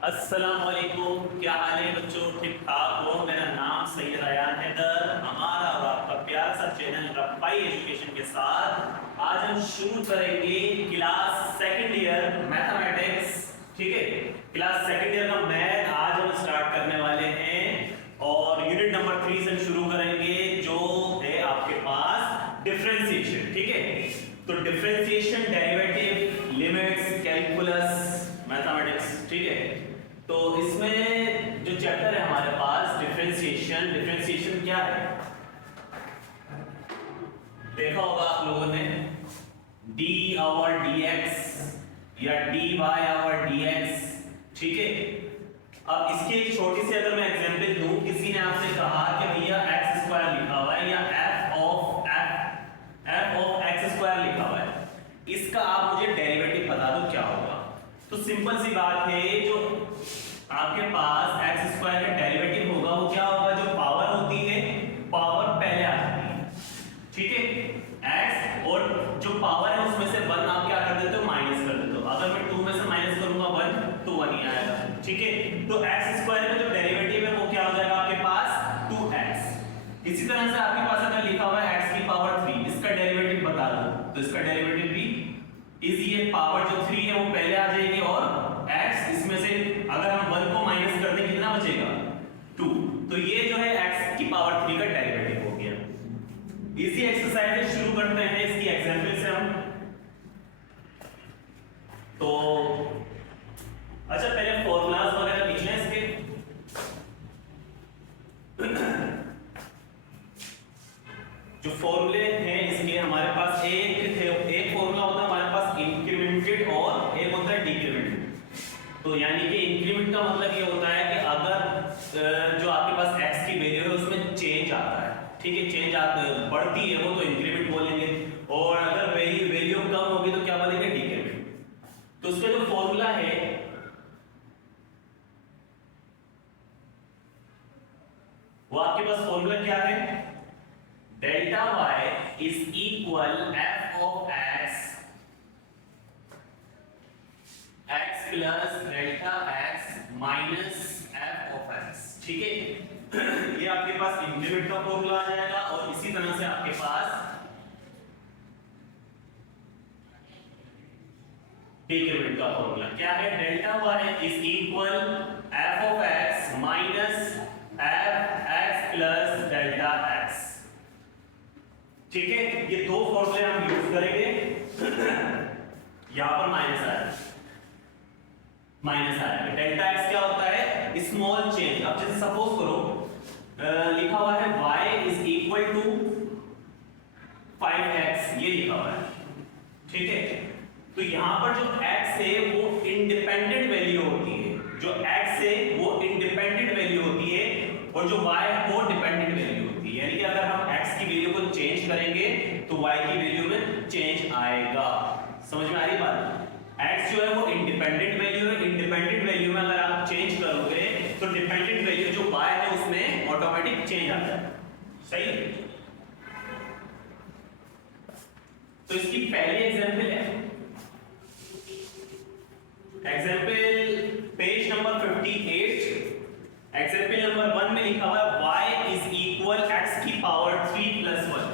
अस्सलाम वालेकुम, क्या हाल है बच्चों? ठीक ठाक हो? मेरा नाम सैयद अयान हैदर, हमारा और आपका प्यारा सा चैनल रफ़ाई एजुकेशन के साथ आज हम शुरू करेंगे क्लास सेकंड ईयर मैथमेटिक्स। ठीक है, क्लास सेकंड ईयर का मैथ आज हम स्टार्ट करने वाले हैं और यूनिट नंबर 3 से शुरू करेंगे जो है आपके पास डिफरेंशिएशन। ठीक है, तो differentiation, derivative, limits, calculus, mathematics. ठीक है, तो इसमें जो चैप्टर है हमारे पास डिफरेंशिएशन। डिफरेंशिएशन क्या है देखा होगा आप लोगों ने, डी ओवर dx या dy ओवर dx। ठीक है, अब इसकी एक छोटी सी अगर मैं एग्जांपल दूं, किसी ने आपसे कहा कि भैया x स्क्वायर लिखा हुआ है या f ऑफ x स्क्वायर लिखा हुआ है, इसका आप मुझे डेरिवेटिव बता दो क्या होगा। तो सिंपल सी बात है, जो आपके पास एक्स स्क्वायर का डेरिवेटिव होगा वो क्या होगा, जो पावर होती है पावर पहले आती है। ठीक है, एक्स और जो पावर है उसमें से 1 आप क्या कर देते हो, माइनस कर देते हो। अगर मैं 2 में से माइनस करूंगा 1 तो 1 ही आएगा। ठीक है, तो एक्स स्क्वायर का जो डेरिवेटिव है वो क्या हो जाएगा आपके पास 2x। इसी तरह से आपके पास अगर लिखा हुआ है x की पावर 3, इसका डेरिवेटिव बता दो, तो इसका डेरिवेटिव भी इजी है, पावर जो 3 है वो पहले आ जाएगी और x इसमें से अगर हम 1 को माइनस कर दें कितना बचेगा 2। तो ये जो है x की पावर 3 का डेरिवेटिव हो गया। इसी एक्सरसाइज से शुरू करते हैं इसकी एग्जांपल से हम। तो अच्छा, पहले फॉर्मूलाज वगैरह लिख लें इसके। जो फॉर्मूले हैं इसके हमारे पास एक फॉर्मूला होता है हमारे पास इंक्रीमेंटेड और एक होता है डिक्रीमेंटेड। तो यानी कि इंक्रीमेंट का मतलब ये होता है कि अगर जो आपके पास x की वैल्यू है उसमें चेंज आता है, ठीक है, चेंज बढ़ती है वो, तो इंक्रीमेंट बोलेंगे, और अगर वैल्यू कम होगी तो क्या बोलेंगे, डिक्रीमेंट। तो उसका जो फॉर्मूला है वो आपके पास फॉर्मूला क्या है, delta y is equal f of x plus delta x minus f of x। ठीक है, ये आपके पास इंक्रीमेंट का फॉर्मूला आ जाएगा। और इसी तरह से आपके पास डिक्रीमेंट का फॉर्मूला क्या है, delta y is equal f of x minus f x plus delta x। ठीक है, ये दो फॉर्मूले हम यूज करेंगे। यहां पर माइनस आया, डेल्टा x क्या होता है, स्मॉल चेंज। अब जैसे सपोज करो लिखा हुआ है y is equal to 5x, ये लिखा हुआ है। ठीक है, तो यहां पर जो x है वो इंडिपेंडेंट वैल्यू होती है, जो x है वो इंडिपेंडेंट वैल्यू होती है और जो y है वो डिपेंडेंट वैल्यू होती है। यानी कि अगर हम x की वैल्यू को चेंज करेंगे तो y की वैल्यू में चेंज आएगा। समझ में आ रही बात? x जो है वो इंडिपेंडेंट वैल्यू है, इंडिपेंडेंट वैल्यू में अगर आप चेंज करोगे तो डिपेंडेंट वैल्यू जो y है उसमें ऑटोमेटिक चेंज आता है। सही है, तो इसकी पहली एग्जांपल है, example page number 58। Example number 1 में लिखा हुआ है y इज इक्वल x की पावर 3 प्लस 1,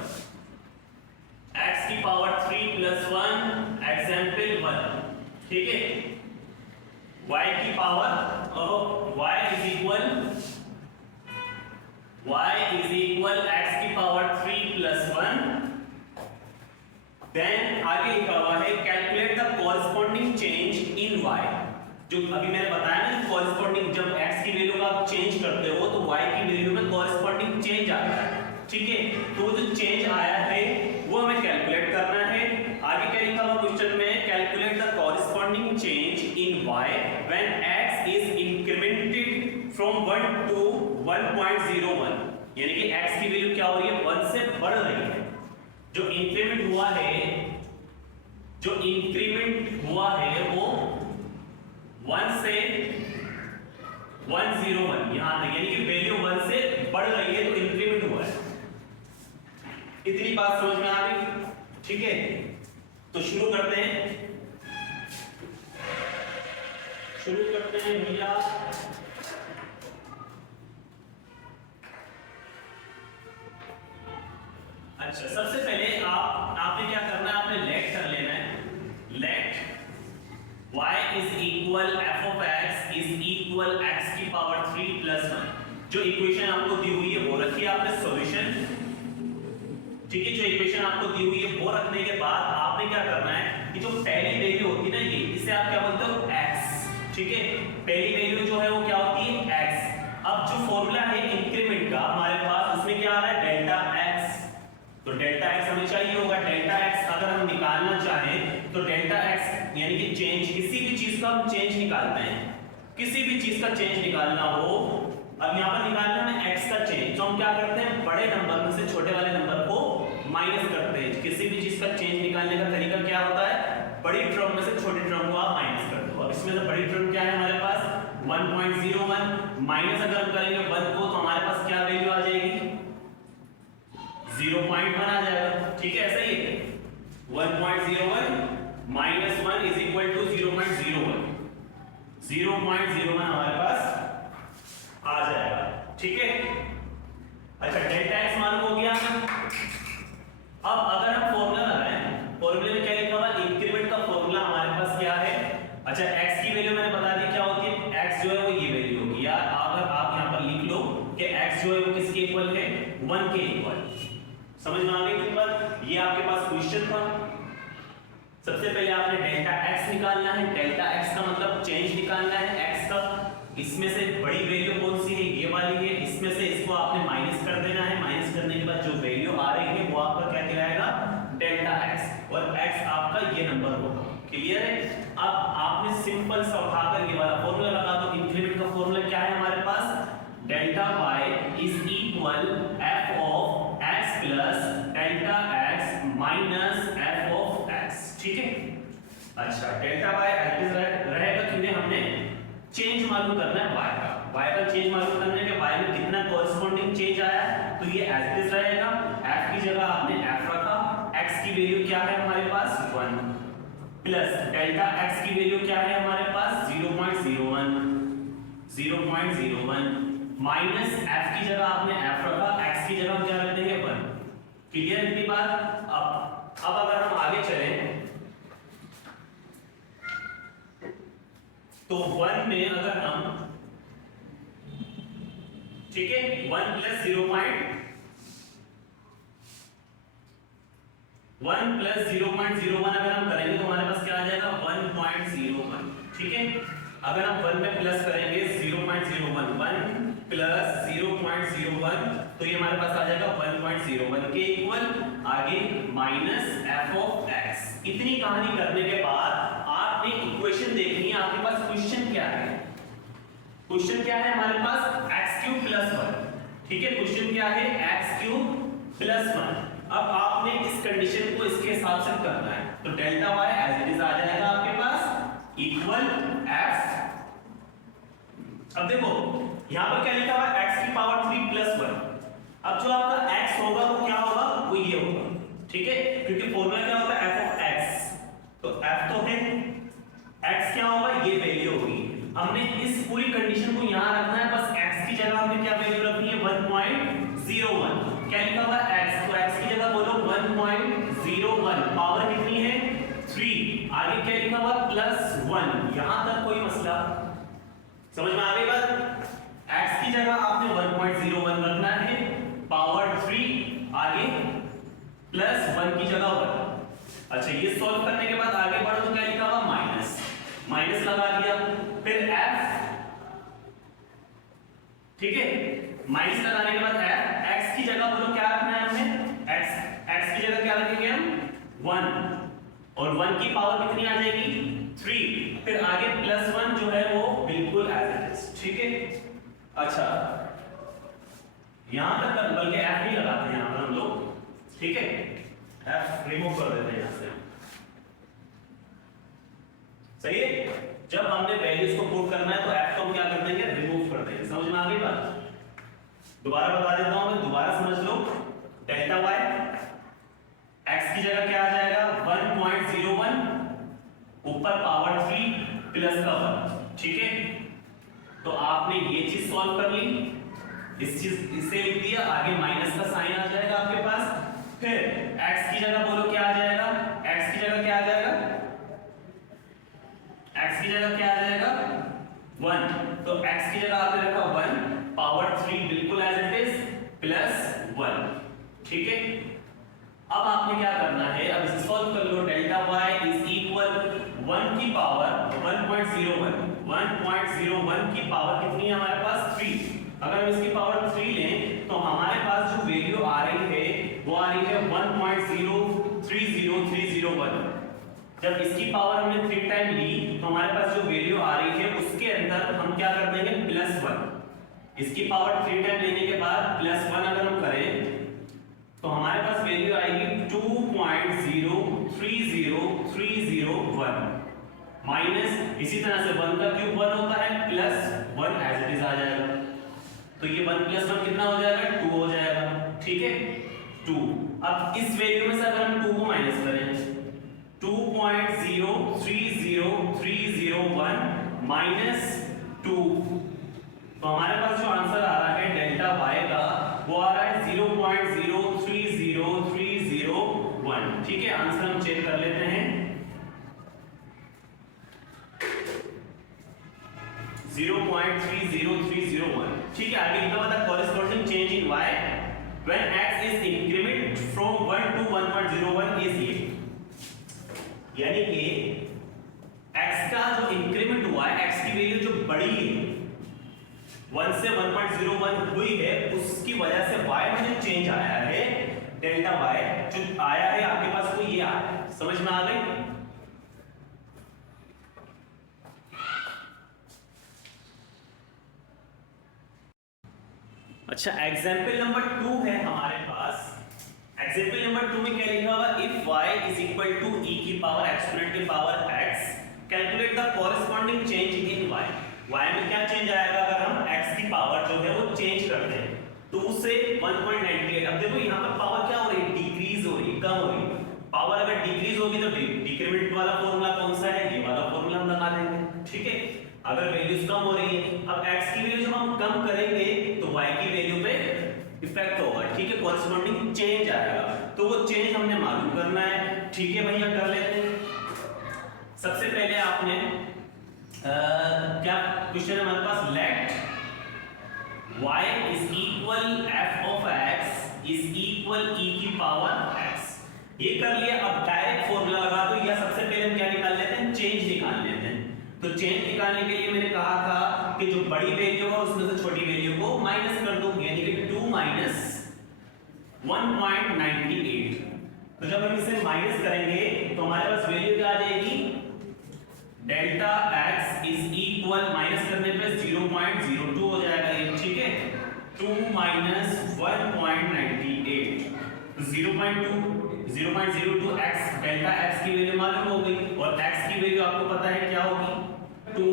x की पावर 3 प्लस 1, एग्जांपल 1। ठीक है, y की power y is equal x की पावर 3 प्लस 1। देन आगे लिखा हुआ है calculate the corresponding change in y। जो अभी मैंने बताया ना, कॉरस्पॉन्डिंग जब x की वैल्यू का आप चेंज करते हो तो y की वैल्यू में कॉरस्पॉन्डिंग चेंज आता है। ठीक है, तो जो चेंज आया है वो हमें कैलकुलेट करना है। आगे क्या लिखा हुआ क्वेश्चन में, calculate the corresponding change in y when x is incremented from 1 to 1.01। यानी कि x की वैल्यू क्या हो रही है, 1 से बढ़ रही है। जो इंक्रीमेंट हुआ है वो 1 से 101 यहां तक, यानी कि वैल्यू 1 से बढ़ रही है तो इंक्रीमेंट हुआ है। इतनी बात समझ में आ गई? ठीक है, तो शुरू करते हैं। हैं भैया। अच्छा, सबसे पहले आपने क्या करना है, आपने लेट कर लेना है। Let y is equal f of x is equal x की पावर 3 प्लस 1। जो इक्वेशन आपको दी हुई है वो रखिए आपने सॉल्यूशन, ठीक है। जो इक्वेशन आपको दी हुई है वो रखने के बाद आपने क्या करना है कि जो पहली वैल्यू होती है ना, ये इसे आप क्या बोलते हो, x, ठीक है। पहली वैल्यू जो है वो क्या होती है, x। अब जो फॉर्मूला है इंक्रीमेंट का हमारे पास, उसमें क्या आ रहा है, डेल्टा x। तो डेल्टा x हमें चाहिए होगा। डेल्टा x अगर हम निकालना चाहें तो डेल्टा x यानी कि चेंज, किसी भी चीज का हम चेंज निकालते हैं, किसी भी चीज का चेंज निकालना हो। अब यहाँ पर निकालना है x का चेंज, तो हम क्या करते हैं, बड़े नंबर में से छोटे वाले नंबर को माइनस करते हैं। किसी भी चीज का चेंज निकालने का तरीका क्या होता है, बड़ी टर्म में से छोटी टर्म को आप माइनस कर दो। अब इसमें से बड़ी टर्म क्या है हमारे पास, 1.01 माइनस अगर हम करेंगे 1 को, तो हमारे पास क्या वैल्यू आ जाएगी, 0.1 आ जाएगा, ठीक है। ऐसा ही है, 1.01 माइनस 1 इज इक्वल टू 0.01, 0.01 हमारे पास आ जाएगा, ठीक है। अच्छा, डेल्टा x मालूम हो गया। अब अगर हम फॉर्मूला लगाएं, फॉर्मूले में क्या लिखा हुआ, इंक्रीमेंट का फॉर्मूला हमारे पास क्या है। अच्छा, x की वैल्यू मैंने बता दी क्या होती है, x जो है वो ये वैल्यू होगी। यार अगर आप यहां पर लिख लो कि x जो है वो किसके इक्वल है, 1 के इक्वल। समझ में आ गई की बात। ये आपके पास क्वेश्चन था। सबसे पहले आपने डेल्टा x निकालना है। डेल्टा x का मतलब चेंज निकालना है x का। इसमें से बड़ी वैल्यू कौन सी है, ये वाली है। इसमें से इसको आपने माइनस कर देना है। माइनस करने के बाद जो वैल्यू आ रही है वो आपका क्या कहलाएगा, डेल्टा x, और x आपका ये नंबर होगा। क्लियर है। अब आपने सिंपल सा उठाकर ये वाला फॉर्मूला लगा दो। इंक्रीमेंट का फॉर्मूला क्या है हमारे पास, delta y is equal f of x plus delta x minus f of x, ठीक है। अच्छा, डेल्टा y एज इट रहेगा, क्योंकि हमने चेंज मालूम करना है y का चेंज मालूम करने के y में कितना कॉरस्पॉन्डिंग चेंज आया, तो ये एज इट रहेगा। f की जगह आपने f रखा। x की वैल्यू क्या है हमारे पास, 1 प्लस डेल्टा x की वैल्यू क्या है हमारे पास, 0.01 माइनस f की जगह आपने f रखा, x की जगह हम क्या रख देंगे, 1। क्लियर है इतनी बात। अब अगर हम आगे चलें तो 1 में अगर हम, ठीक है, 1 प्लस 0.01 अगर हम करेंगे तो हमारे पास क्या आ जाएगा, 1.01, ठीक है। अगर हम 1 में प्लस करेंगे 0.01, 1 प्लस 0.01, तो ये हमारे पास आ जाएगा 1.01 के इक्वल। आगे माइनस f ऑफ x। इतनी कहानी करने के बाद आपने इक्वेशन देखनी है। आपके पास क्वेश्चन क्या है, क्वेश्चन क्या है हमारे पास, x³ प्लस 1, ठीक है। क्वेश्चन क्या है, x³ प्लस 1। अब आपने इस कंडीशन को इसके हिसाब से करना है, तो delta y as it is आ जाएगा आपके पास इक्वल f। अब देखो यहां पर क्या लिखा हुआ है, x की पावर 3 प्लस 1। अब जो आपका x होगा वो क्या होगा, वो ये होगा, ठीक है। क्योंकि फॉर्मूला क्या होता है, f ऑफ x, तो f तो है, x क्या होगा, ये वैल्यू होगी। हमने इस पूरी कंडीशन को यहां रखना है, बस x की जगह हमने क्या वैल्यू रखनी है, 1.01। क्या लिखा हुआ है, x, तो x की जगह बोलो 1.01। पावर कितनी है, 3। आगे क्या लिखा हुआ, प्लस 1। यहां तक कोई मसला समझ में आ गई बात। x की जगह आपने 1.01 रखना है, पावर 3, आगे प्लस 1 की जगह 1। अच्छा, ये सॉल्व करने के बाद आगे बढ़ो तो क्या लिखा हुआ, माइनस, माइनस लगा दिया। फिर f, ठीक है, माइनस लगाने के बाद f, x की जगह बोलो क्या रखना है हमने, x की जगह क्या रखेंगे हम, 1, और 1 की पावर कितनी आ जाएगी, 3। फिर आगे प्लस 1 जो है वो बिल्कुल एज इट इज, ठीक है। अच्छा, यहां तक बल्कि f नहीं लगाते हैं यहां पर हम लोग, ठीक है, f रिमूव कर देते हैं यहां से, सही है। जब हमने वैल्यूज को पुट करना है तो f को हम क्या कर देंगे, रिमूव कर देंगे। समझ में आ गई बात। दोबारा बता देता हूं मैं, दोबारा समझ लो। डेल्टा y x की जगह क्या आ जाएगा, 1.01 ऊपर पावर 3 प्लस का 1, ठीक है। तो आपने ये चीज सॉल्व कर ली, इस चीज इसे लिख दिया, आगे माइनस का साइन आ जाएगा आपके पास। फिर x की जगह बोलो क्या आ जाएगा, x की जगह क्या आ जाएगा, x की जगह क्या आ जाएगा 1। तो x की जगह आपने रखा 1 पावर 3 बिल्कुल एज इट इज प्लस 1। ठीक है, अब आपने क्या करना है, अब इसे सॉल्व कर लो। डेल्टा y इज इक्वल 1 की पावर 1.01, 1.01 की पावर कितनी है हमारे पास 3। अगर हम इसकी पावर 3 लें तो हमारे पास जो वैल्यू आ रही है वो आ रही है 1.030301। जब इसकी पावर हमने 3 टाइम ली तो हमारे पास जो वैल्यू आ रही है उसके अंदर हम क्या कर देंगे +1। इसकी पावर 3 टाइम लेने के बाद +1 अगर हम करें तो हमारे पास वैल्यू आएगी 2.030301 माइनस, इसी तरह से 1 का क्यूब 1 होता है, +1 एज इट इज आ जाएगा। तो ये 1 + 1 कितना हो जाएगा 2 हो जाएगा। ठीक है 2। अब इस वैल्यू में से अगर हम 2 को माइनस करें 2.030301 माइनस 2, तो हमारे पास जो आंसर आ रहा है डेल्टा y का वो आ रहा है 0.030301। ठीक है, आंसर हम चेक कर लेते हैं 0.30301। ठीक है, आगे लिखा हुआ था corresponding change in y when x is increment from 1 to 1.01 is ये, यानी कि x का जो इंक्रीमेंट हुआ है, x की वैल्यू जो बढ़ी है 1 से 1.01 हुई है, उसकी वजह से y में जो चेंज आया है डेल्टा y जो आया है आपके पास वो ये आया है। समझ में आ गई? अच्छा, एग्जाम्पल नंबर 2 है हमारे पास। एग्जाम्पल नंबर 2 में क्या लिखा हुआ, if y is equal to e की पावर एक्सपोनेंट की power x, calculate the corresponding change in y। y में क्या चेंज आएगा अगर हम x की पावर जो है वो चेंज करते हैं 2 से 1.98। अब देखो यहाँ पर पावर क्या हो रही है, डिक्रीज हो रही है, कम हो रही है। पावर अगर डिक्रीज होगी तो डिक्रीमेंट वाला फॉर्मूला कौन सा है, ये वाला फॉर्मूला हम लगा देंगे। ठीक है, अगर वैल्यूज कम हो रही है, अब x की वैल्यू जब हम कम करेंगे तो y की वैल्यू पे इफेक्ट होगा। ठीक है, कॉरेस्पॉन्डिंग चेंज आएगा, तो वो चेंज हमने मालूम करना है। ठीक है भैया, कर लेते हैं। सबसे पहले आपने क्या क्वेश्चन है हमारे पास, let y is equal f of x is equal e की पावर x। ये कर लिया, अब डायरेक्ट फॉर्मूला लगा दो, या सबसे पहले हम क्या निकाल लेते हैं, चेंज निकाल लेते हैं। तो चेंज निकालने के लिए मैंने कहा था कि जो बड़ी वैल्यू है उसमें से छोटी वैल्यू को माइनस कर दो, यानी कि 2 माइनस 1.98। तो जब हम इसे माइनस करेंगे तो हमारे पास वैल्यू क्या आ जाएगी, delta x is equal, minus करने पे 0.02 हो जाएगा ये। ठीक है, 2 माइनस 1.98 तो 0.02 x, डेल्टा x की वैल्यू मालूम हो गई, और x की वैल्यू आपको पता है क्या होगी 2,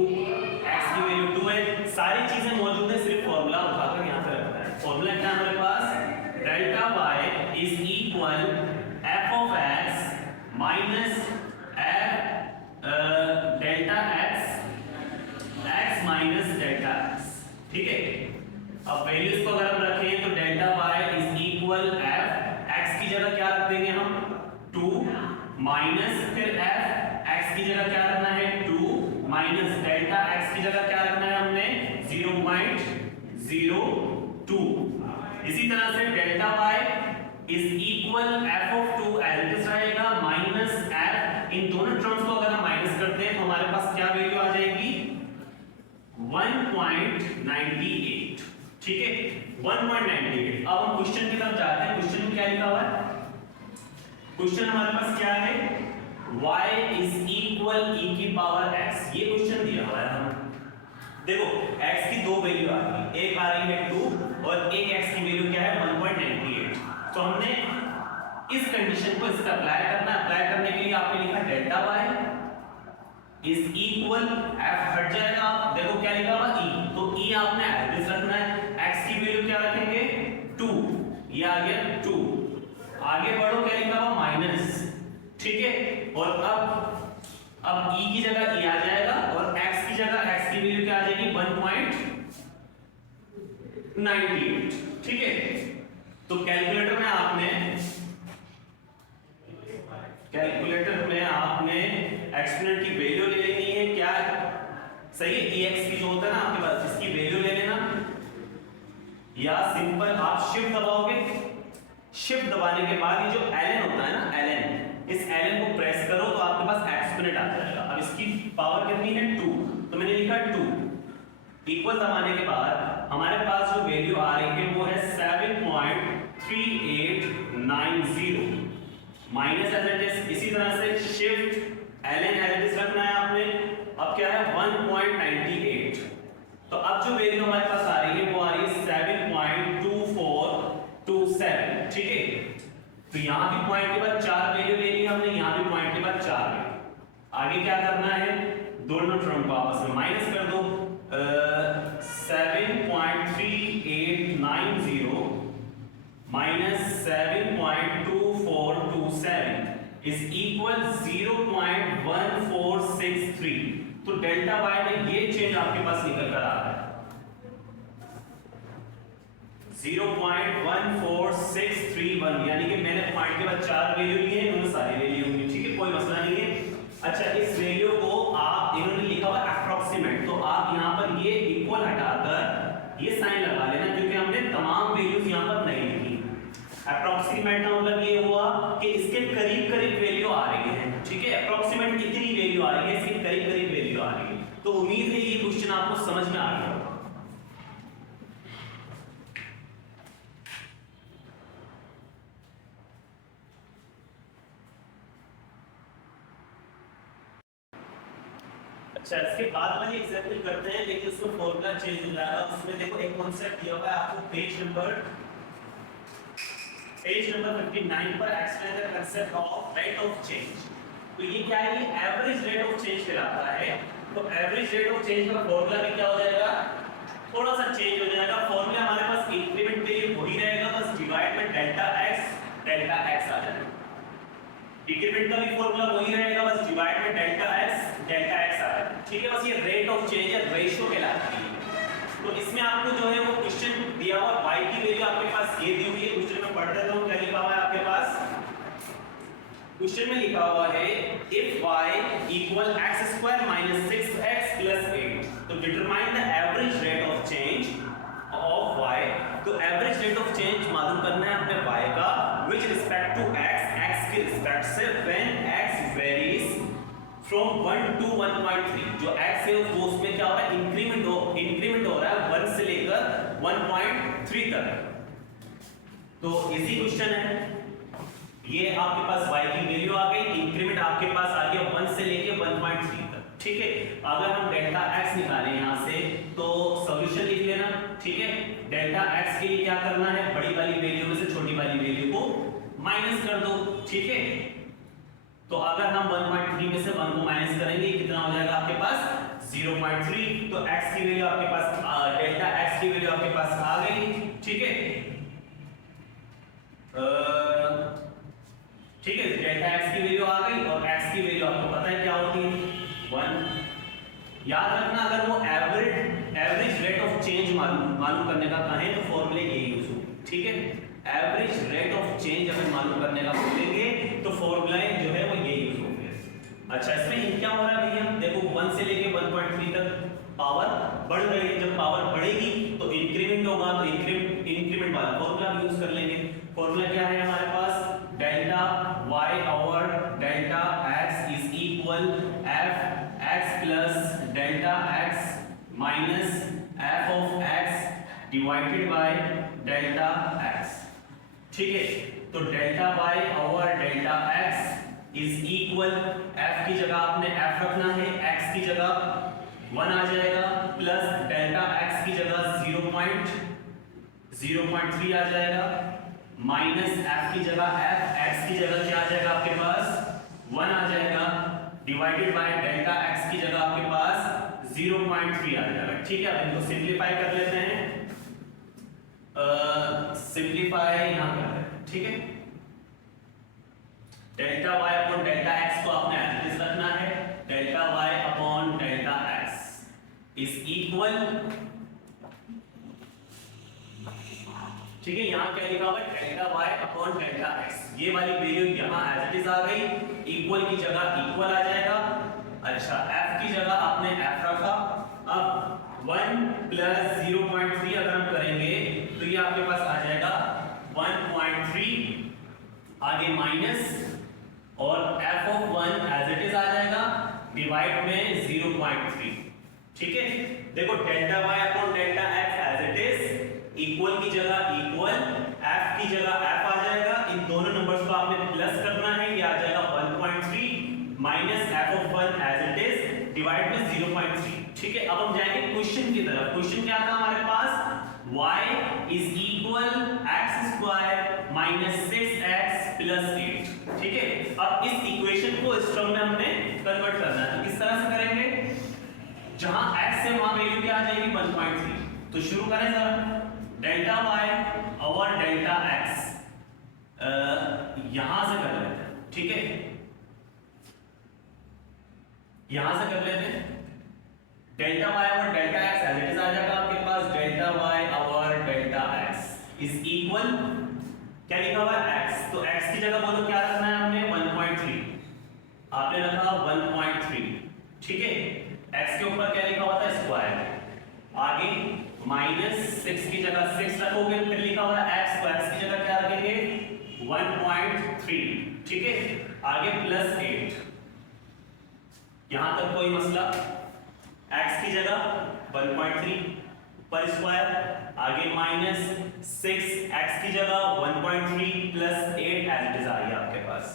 x की वैल्यू 2 है। सारी चीजें मौजूद है, सिर्फ फॉर्मूला उठाकर यहां पे रखना है। फॉर्मूला क्या है हमारे पास, delta y is equal f of x minus f delta x minus delta x। ठीक है, अब वैल्यूज को अगर हम रखें तो delta y is equal f, x की जगह क्या रख देंगे हम 2 माइनस, फिर f, x की जगह क्या रखना है 2 माइनस, डेल्टा x की जगह क्या रखना है हमने 0.02। इसी तरह से delta y is equal f of 2 as it is रहेगा माइनस f। इन दोनों टर्म्स को अगर हम माइनस करते हैं तो हमारे पास क्या वैल्यू आ जाएगी 1.98। ठीक है, 1.98। अब हम क्वेश्चन की तरफ जाते हैं। क्वेश्चन में क्या लिखा हुआ है, क्वेश्चन हमारे पास क्या है, y इज इक्वल e की पावर x। ये क्वेश्चन दिया हुआ है हम, देखो x की दो वैल्यू आ रही है, एक आ रही है 2 और एक x की वैल्यू क्या है 1.98। तो हमने इस कंडीशन को इस पर अप्लाई करना है। अप्लाई करने के लिए आपने लिखा delta y is equal, f हट जाएगा, देखो क्या लिखा हुआ e, तो e आपने एवरेज रखना है। x की वैल्यू क्या रखेंगे 2, ये आ गया 2, आगे बढ़ो क्या लिखा हुआ माइनस। ठीक है, और अब e की जगह e आ जाएगा और x की जगह x की वैल्यू क्या आ जाएगी 1.98, ठीक है। तो कैलकुलेटर में आपने एक्सपोनेंट की वैल्यू ले लेनी है, क्या सही है, ex की जो होता है ना आपके पास इसकी वैल्यू ले लेना, या सिंपल आप शिफ्ट दबाओगे, शिफ्ट दबाने के बाद ये जो ln होता है ना ln, इस ln को प्रेस करो तो आपके पास एक्सपोनेंट आ जाएगा। अब इसकी पावर कितनी है 2, तो मैंने लिखा 2 इक्वल दबाने के बाद हमारे पास जो वैल्यू आ रही है वो है 7.3890 माइनस एज इट इज, इसी तरह से shift ln as it is रखना है आपने। अब क्या है 1.98, तो अब जो वैल्यू हमारे पास आ रही है वो आ रही है 7.2427, ठीक है। तो यहां भी पॉइंट के बाद 4 वैल्यू ले ली हमने, यहां भी पॉइंट के बाद 4 वैल्यू। आगे क्या करना है, दोनों टर्म को आपस में माइनस कर दो। 7.3890 माइनस 7.2427 इज इक्वल 0.1463। तो डेल्टा वाई में ये चेंज आपके पास निकल कर आ रहा है 0.14631, यानी कि मैंने पॉइंट के बाद 4 वैल्यू लिए हैं, उन्होंने सारी वैल्यू होंगी, ठीक है, कोई मसला नहीं है। अच्छा, इस वैल्यू को आप इन्होंने लिखा हुआ अप्रॉक्सीमेट, तो आप यहां पर ये इक्वल हटाकर ये साइन लगा लेना, क्योंकि हमने तमाम वैल्यूज यहां पर नहीं लिखी। अप्रॉक्सीमेट का मतलब ये हुआ कि इसके करीब करीब वैल्यू आ रही है, ठीक है। अप्रॉक्सीमेट कितनी वैल्यू आ रही है, इसके करीब करीब वैल्यू आ रही है। तो उम्मीद है ये क्वेश्चन आपको समझ में आ गया होगा। अच्छा, इसके बाद वाली एग्जांपल करते हैं, लेकिन उसको फॉर्मूला चेंज हो जाएगा। उसमें देखो एक कांसेप्ट दिया हुआ है आपको पेज नंबर 59 पर, explain the concept of rate of change. तो ये क्या है, ये एवरेज रेट ऑफ चेंज कहलाता है। तो एवरेज रेट ऑफ चेंज का फॉर्मूला भी क्या हो जाएगा, थोड़ा सा चेंज हो जाएगा। फॉर्मूला हमारे पास इंक्रीमेंट पे ये वही रहेगा, बस डिवाइड में डेल्टा x आ जाएगा। डिक्रीमेंट का भी फॉर्मूला वही रहेगा, बस डिवाइड में डेल्टा x आ जाएगा, ठीक है। बस ये रेट ऑफ चेंज है, रेशियो कहलाती है। तो इसमें आपको जो है वो क्वेश्चन दिया हुआ y की वैल्यू आपके पास ये दी हुई है। क्वेश्चन में पढ़ देता हूं क्या लिखा हुआ है आपके पास। क्वेश्चन में लिखा हुआ है if y equal x square minus 6x plus 8, तो determine the average rate of change of y। तो एवरेज रेट ऑफ चेंज मालूम करना है अपने y का विच रिस्पेक्ट टू x के रिस्पेक्ट से when x varies from 1 to 1.3। जो x है वो उसमें क्या हो रहा है, इंक्रीमेंट हो रहा है 1 से लेकर 1.3 तक। तो इजी क्वेश्चन है ये, आपके पास y की वैल्यू आ गई, इंक्रीमेंट आपके पास आ गया 1 से लेके 1.3 तक, ठीक है। अगर हम डेल्टा x निकालें यहां से तो सॉल्यूशन लिख लेना, ठीक है। डेल्टा x के लिए क्या करना है, बड़ी वाली वैल्यू में से छोटी वाली वैल्यू को माइनस कर दो, ठीक है। तो अगर हम 1.3 में से 1 को माइनस करेंगे कितना हो जाएगा आपके पास 0.3। तो x की वैल्यू आपके पास डेल्टा x की वैल्यू आपके पास आ गई, ठीक है। ठीक है, डेल्टा x की वैल्यू आ गई और x की वैल्यू आपको पता है क्या होती है 1। याद रखना, अगर वो एवरेज रेट ऑफ चेंज मालूम करने का कहें तो फॉर्मूले यही यूज होंगे, ठीक है। एवरेज रेट ऑफ चेंज अगर मालूम करने का बोलेंगे तो फॉर्मूला जो है वो यही यूज होंगे। अच्छा, इसमें क्या हो रहा है भैया, देखो 1 से लेके 1.3 तक पावर बढ़ रही है। जब पावर बढ़ेगी तो इंक्रीमेंट होगा, तो इंक्रीमेंट वाला फॉर्मूला यूज कर लेंगे। फॉर्मूला क्या है हमारे पास, delta y over delta x is equal f x plus delta x minus f of x divided by delta x, ठीक है। तो delta y over delta x is equal, f की जगह आपने f रखना है, x की जगह 1 आ जाएगा, प्लस डेल्टा x की जगह 0.3 आ जाएगा, माइनस f की जगह f, x की जगह क्या आ जाएगा आपके पास 1 आ जाएगा, डिवाइडेड बाय डेल्टा x की जगह आपके पास 0.3 आ जाएगा, ठीक है। अब इनको सिंपलीफाई कर लेते हैं, सिंपलीफाई यहां कर रहे हैं, ठीक है। Delta y upon delta x को आपने एज इट इज रखना है, delta y upon delta x is equal, ठीक है, यहाँ क्या लिखा हुआ है delta Y upon delta X, ये वाली वैल्यू यहाँ एज इट इज आ गई, इक्वल की जगह इक्वल आ जाएगा। अच्छा f की जगह आपने f रखा, अब 1 प्लस 0.3 अगर हम करेंगे तो ये आपके पास आ जाएगा 1.3, आगे माइनस और f of 1 as it is आ जाएगा, डिवाइड में 0.3, ठीक है। देखो delta y upon delta x as it is, equal की जगह इक्वल, f की जगह f आ जाएगा, इन दोनों नंबर्स को आपने प्लस करना है, ये आ जाएगा 1.3 minus f of 1 as it is divide में 0.3, ठीक है। अब हम जाएंगे क्वेश्चन की तरफ। क्वेश्चन क्या था हमारे पास, y is equal x square minus 6x plus 8, ठीक है। अब इस इक्वेशन को इस टर्म में हमने कन्वर्ट करना है, तो किस तरह से करेंगे, जहां x है वहां वैल्यू क्या आ जाएगी 1.3, तो शुरू करें सर, डेल्टा y और डेल्टा x यहां से कर लेते हैं, ठीक है, यहां से कर लेते हैं। डेल्टा y और delta x as it is आ जाएगा आपके पास, डेल्टा y और डेल्टा x इज इक्वल, क्या लिखा हुआ है x, तो x की जगह बोलो क्या रखना है हमने 1.3, आपने रखा 1.3, ठीक है। x के ऊपर क्या लिखा हुआ था स्क्वायर, आगे माइनस 6 की जगह 6 रखोगे, फिर लिखा हुआ है x, तो x की जगह क्या रखेंगे 1.3, ठीक है, आगे प्लस 8, यहां तक कोई मसला, x की जगह 1.3 पर स्क्वायर, आगे माइनस 6, x की जगह 1.3 प्लस 8 एज इट इज आ गया आपके पास,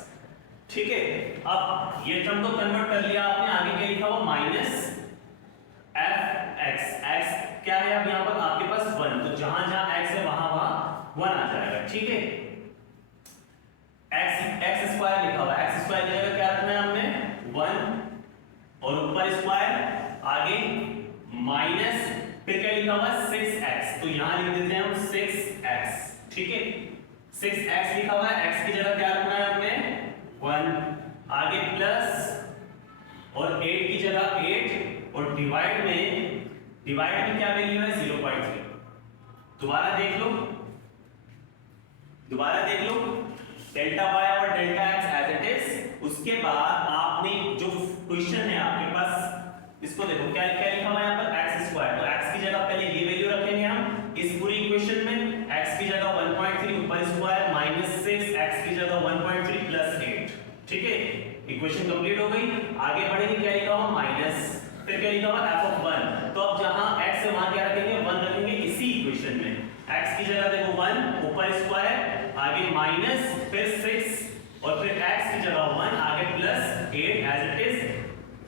ठीक है। अब ये टर्म तो कन्वर्ट कर लिया आपने, आगे क्या लिखा हुआ माइनस fx, x क्या है अब यहाँ पर आपके पास 1, तो जहां जहां x है वहां वहां 1 आ जाएगा, ठीक है। x स्क्वायर लिखा हुआ है, x स्क्वायर की जगह क्या रखना है हमने 1 और ऊपर स्क्वायर, आगे माइनस, फिर क्या लिखा हुआ है 6x, तो यहां लिख देते हैं हम 6x, ठीक है। 6x लिखा हुआ है, x की जगह क्या रखना है हमने 1, आगे प्लस और 8 की जगह 8 और डिवाइड में क्या वैल्यू है 0.3, दोबारा देख लो डेल्टा y और delta x as it is, उसके बाद आपने जो क्वेश्चन है आपके पास, इसको देखो क्या लिखा हुआ है यहाँ पर x स्क्वायर, तो x की जगह पहले ये वैल्यू रखेंगे हम इस पूरी इक्वेशन में, x की जगह 1.3 ऊपर स्क्वायर माइनस 6, x की जगह 1.3 प्लस 8, ठीक है, इक्वेशन कंप्लीट हो गई। आगे बढ़ेंगे, क्या लिखा हुआ माइनस, फिर क्या लिखा हुआ f ऑफ 1, तो अब जहां x है वहां क्या रखेंगे 1 रखेंगे इसी इक्वेशन में, x की जगह देखो 1 ऊपर स्क्वायर, आगे माइनस, फिर 6 और फिर x की जगह 1, आगे प्लस 8 एज इट इज।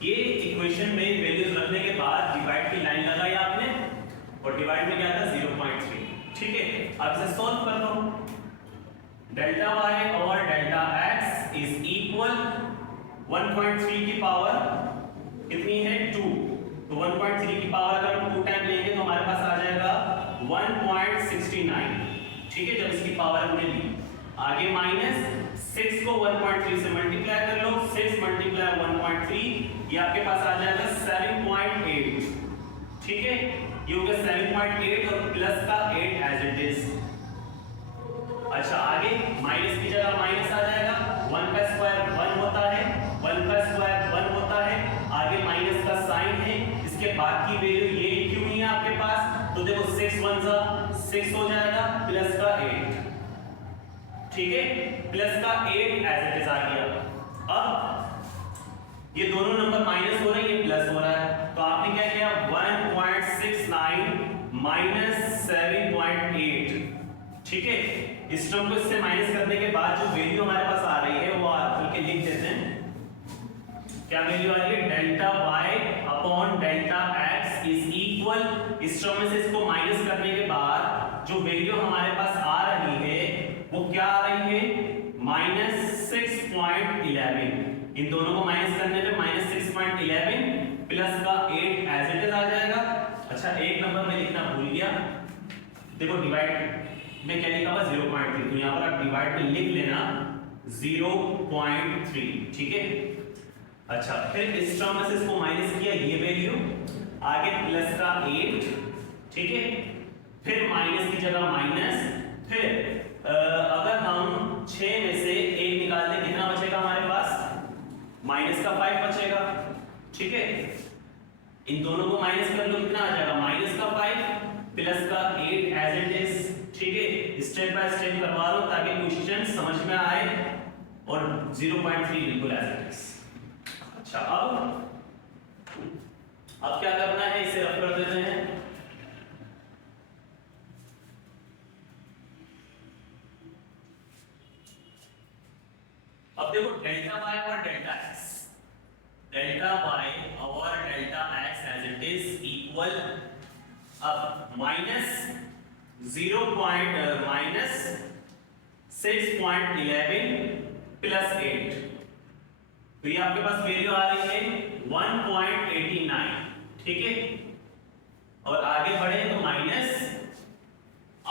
ये इक्वेशन में वैल्यूज रखने के बाद डिवाइड की लाइन लगाई आपने और डिवाइड में क्या था 0.3, ठीक है। अब इसे सॉल्व कर लो, डेल्टा y और डेल्टा x इज इक्वल 1.3 की पावर कितनी है 2, तो 1.3 की पावर अगर हम 2 टाइम लेंगे तो हमारे पास आ जाएगा 1.69, ठीक है, जब इसकी पावर हमने ली, आगे माइनस 6 को 1.3 से मल्टीप्लाई कर लो, 6 मल्टीप्लाई 1.3 ये आपके पास आ जाएगा 7.8, ठीक है, ये हो गया 7.8 और प्लस का 8 एज इट इज। अच्छा आगे माइनस की जगह माइनस आ जाएगा, 1 का स्क्वायर 1 होता है, 1 का स्क्वायर 1 होता है, आगे माइनस का साइन है, इसके बाद की वैल्यू ये लिखी हुई है आपके पास, तो देखो 6 1 सा 6 हो जाएगा प्लस का 8, ठीक है, प्लस का 8 एज इट इज आ गया। अब ये दोनों नंबर माइनस हो रहे हैं, ये प्लस हो रहा है, तो आपने क्या किया 1.69 माइनस 7.8, ठीक है। इस टर्म को इससे माइनस करने के बाद जो वैल्यू हमारे पास आ रही है वो आप के लिख देते हैं, क्या वैल्यू आ रही है delta y upon delta x is equal, इस टर्म में से इसको माइनस करने के बाद जो वैल्यू हमारे पास आ रही है वो क्या आ रही है -6.11, इन दोनों को माइनस करने पे -6.11 प्लस का 8 एज इट इज आ जाएगा। अच्छा एक नंबर में लिखना भूल गया, देखो डिवाइड में क्या लिखा हुआ 0.3, तो यहाँ पर आप डिवाइड में लिख लेना 0.3, ठीक है। अच्छा फिर इस टर्म में से इसको माइनस किया, ये वैल्यू आगे प्लस का 8, ठीक है, फिर माइनस की जगह माइनस, फिर अगर हम 6 में से 1 निकाल दें कितना बचेगा हमारे पास, माइनस का 5 बचेगा, ठीक है। इन दोनों को माइनस कर लो, कितना आ जाएगा, माइनस का 5 प्लस का 8 एज इट इज, ठीक है। स्टेप बाय स्टेप करवा रहा हूं ताकि क्वेश्चन समझ में आए, और 0.3 बिल्कुल एज इट इज। अच्छा, अब क्या करना है, इसे रफ कर देते हैं। अब देखो डेल्टा y और डेल्टा x, डेल्टा y और delta x as it is equal, अब माइनस 6.11 प्लस 8, तो ये आपके पास वैल्यू आ रही है 1.89, ठीक है। और आगे बढ़े तो माइनस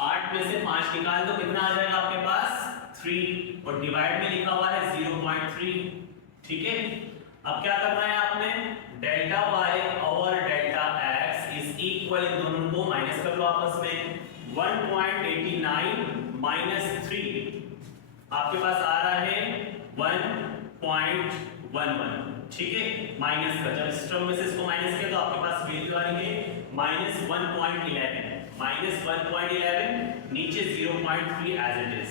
8 में से 5 निकाल दो, कितना आ जाएगा आपके पास 3, और डिवाइड में लिखा हुआ है 0.3, ठीक है। अब क्या करना है आपने, डेल्टा y और डेल्टा x इज इक्वल, इन दोनों को माइनस कर लो आपस में, 1.89 माइनस 3 आपके पास आ रहा है 1.11, ठीक है। माइनस का जब इस टर्म में से इसको माइनस किया तो आपके पास वैल्यू आ रही है -1.11, नीचे 0.3 एज इट इज,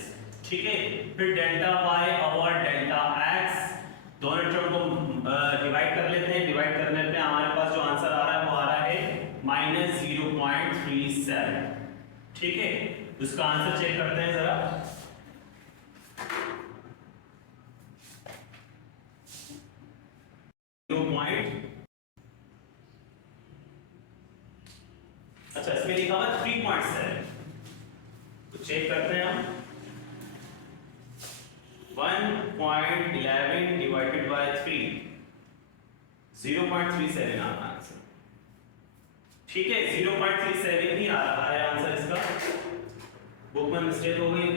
ठीक है। फिर डेल्टा y और डेल्टा x दोनों टर्म को डिवाइड कर लेते हैं, डिवाइड करने पे हमारे पास जो आंसर आ रहा है वो आ रहा है -0.37, ठीक है। उसका आंसर चेक करते हैं जरा। अच्छा, इसमें लिखा हुआ 3.7, तो चेक करते हैं हम। 1.11 डिवाइडेड बाय 3, 0.37 आपका आंसर, ठीक है। 0.37 ही आ रहा है आंसर इसका, बुक में मिस्टेक हो गई।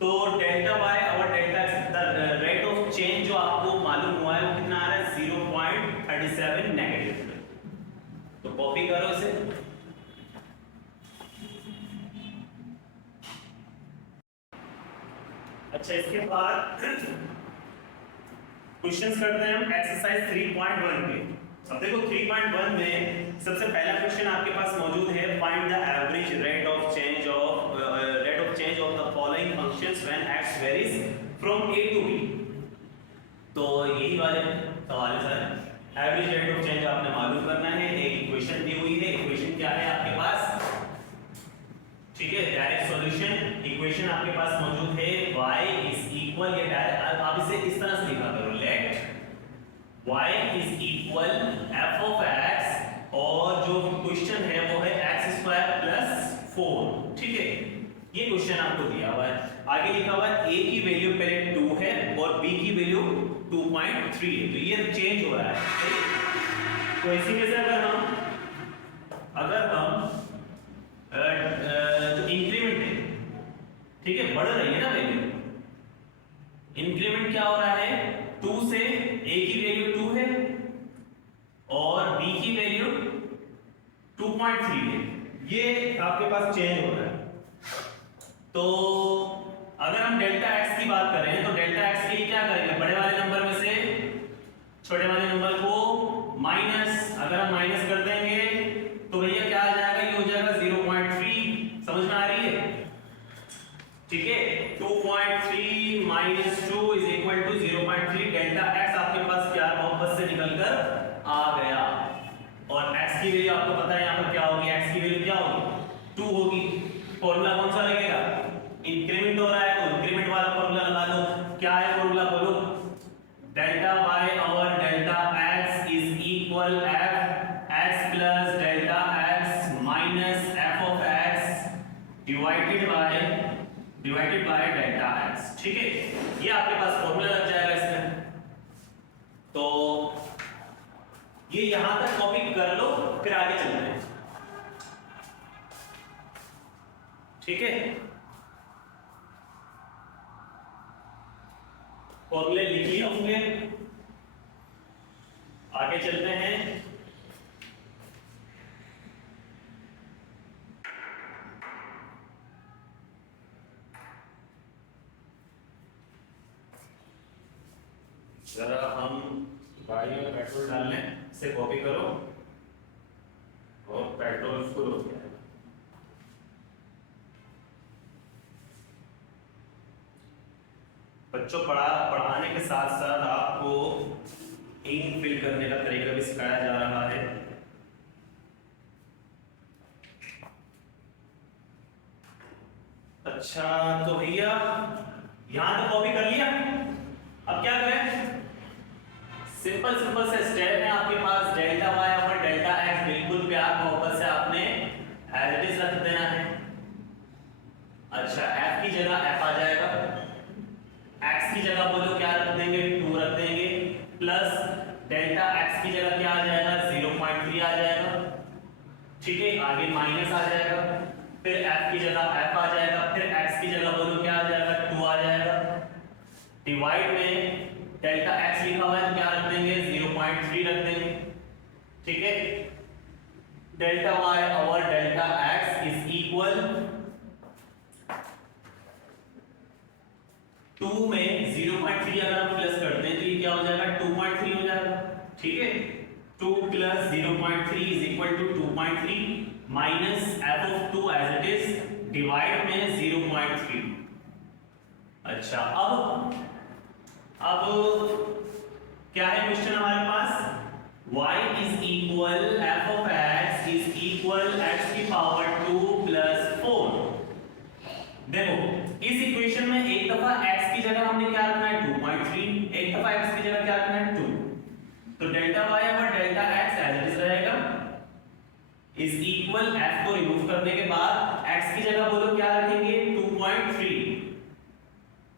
तो डेल्टा y और डेल्टा x का रेट ऑफ चेंज जो आपको मालूम हुआ है वो कितना आ रहा है, 0.37 नेगेटिव। तो कॉपी करो इसे। अच्छा, इसके बाद क्वेश्चंस करते हैं हम एक्सरसाइज 3.1 के। अब देखो 3.1 में सबसे पहला क्वेश्चन आपके पास मौजूद है, find the average rate of change of the following functions when x varies from a to b। तो यही वाले सवाल है sir, average rate of change आपने मालूम करना है। एक इक्वेशन दी हुई है, इक्वेशन क्या है आपके पास, ठीक है। डायरेक्ट सॉल्यूशन इक्वेशन आपके पास मौजूद है, y इज इक्वल, ये डायरेक्ट आप इसे इस तरह से लिखा करो, let y is equal f of x, और जो क्वेश्चन है वो है x² + 4, ठीक है। ये क्वेश्चन आपको दिया हुआ है, आगे लिखा हुआ है a की वैल्यू पहले 2 है और b की वैल्यू 2.3 है, तो ये चेंज हो रहा है, ठीक है। तो इसी में से अगर हम जो इंक्रीमेंट है, ठीक है, बढ़ रही है ना वैल्यू, इंक्रीमेंट क्या हो रहा है, 2 से a की वैल्यू 2 है और b की वैल्यू 2.3 है, ये आपके पास चेंज हो रहा है। तो अगर हम डेल्टा x की बात करें तो डेल्टा x के लिए क्या करेंगे, बड़े वाले नंबर में से छोटे वाले नंबर को माइनस, अगर हम माइनस कर देंगे तो भैया क्या आ जाएगा, ये हो जाएगा 0.3, समझ में आ रही है, ठीक है। 2.3 minus 2 is equal to 0.3, delta x आपके पास क्या वापस से निकलकर आ गया, और x की वैल्यू आपको पता है यहाँ पर क्या होगी, x की वैल्यू क्या होगी, 2 होगी। फॉर्मूला कौन सा लगेगा, इंक्रीमेंट हो रहा है तो इंक्रीमेंट वाला फॉर्मूला लगा लो। क्या है फॉर्मूला बोलो, डेल्टा y और delta x is equal f x plus delta x minus f of x divided by delta x, ठीक है। ये आपके पास फॉर्मूला लग जाएगा इसमें, तो ये यहां तक कॉपी कर लो, फिर आगे चलते हैं, ठीक है। फॉर्मूले लिख लिए होंगे, आगे चलते हैं। गाड़ी में पेट्रोल डालने से कॉपी करो और पेट्रोल फुल हो जाएगा। बच्चों पढ़ाने के साथ साथ आपको इंक फिल करने का तरीका भी सिखाया जा रहा है। अच्छा तो भैया यहां तो कॉपी कर लिया, अब क्या करें? सिंपल सिंपल से स्टेप है आपके पास। डेल्टा वाई और डेल्टा एक्स बिल्कुल प्यार मोहब्बत से आपने एज इट इज रख देना है। अच्छा एफ की जगह एफ आ जाएगा, एक्स की जगह बोलो क्या रख देंगे? 2 रख देंगे, प्लस डेल्टा एक्स की जगह क्या आ जाएगा? 0.3 आ जाएगा। ठीक है, आगे माइनस आ जाएगा, फिर एफ की जगह एफ आ जाएगा, फिर एक्स की जगह बोलो क्या आ जाएगा? 2 आ जाएगा। डिवाइड में डेल्टा एक्स लिखा हुआ है तो क्या रख देंगे? 0.3 रख देंगे। ठीक है, डेल्टा वाई और डेल्टा एक्स इज इक्वल 2 में 0.3 अगर हम प्लस करते हैं तो ये क्या हो जाएगा? 2.3 हो जाएगा। ठीक है, 2 plus 0.3 is equal to 2.3 minus F of 2 as it is divide में 0.3। अच्छा अब क्या है क्वेश्चन हमारे पास? y is equal f of x is equal x की पावर 2 प्लस 4। देखो इस इक्वेशन में एक दफा x की जगह हमने क्या रखना है? 2.3, एक दफा x की जगह क्या रखना है? 2। तो डेल्टा y और delta x as it is रहेगा, इज इक्वल f को रिमूव करने के बाद x की जगह बोलो क्या रखेंगे? 2.3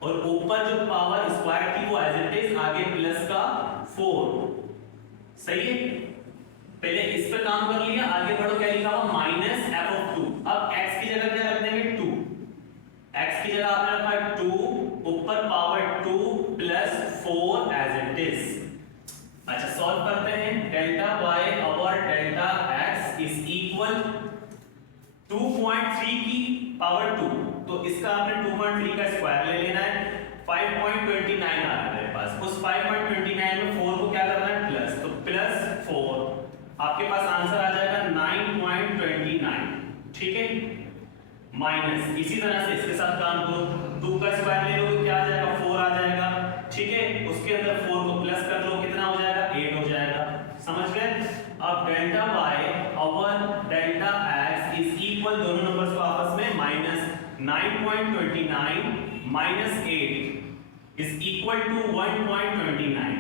और ऊपर जो पावर स्क्वायर थी वो एज इट इज, आगे प्लस का 4। सही है, पहले इस पे काम कर लिया, आगे बढ़ो क्या लिखा हुआ? Minus F of 2। अब x की जगह क्या रख देंगे? 2। x की जगह आपने रखा है 2, ऊपर power 2 plus 4 as it is. अच्छा सॉल्व करते हैं। डेल्टा y और डेल्टा x इज इक्वल 2.3 की पावर 2, तो इसका आपने 2.3 का स्क्वायर ले लेना है। 5.29 आ रहा है मेरे पास, उस 5.29 में 4 को क्या करना है? प्लस, तो प्लस 4 आपके पास आंसर आ जाएगा 9.29। ठीक है, माइनस इसी तरह से इसके साथ काम करो, 2 का स्क्वायर ले लो तो क्या आ जाएगा? 4 आ जाएगा। ठीक है, उसके अंदर 4 को प्लस कर लो, कितना हो जाएगा? 8 हो जाएगा। समझ गए? अब डेल्टा y और डेल्टा x इज इक्वल, दोनों नंबर्स को आपस में minus 9.29 minus 8 is equal to 1.29,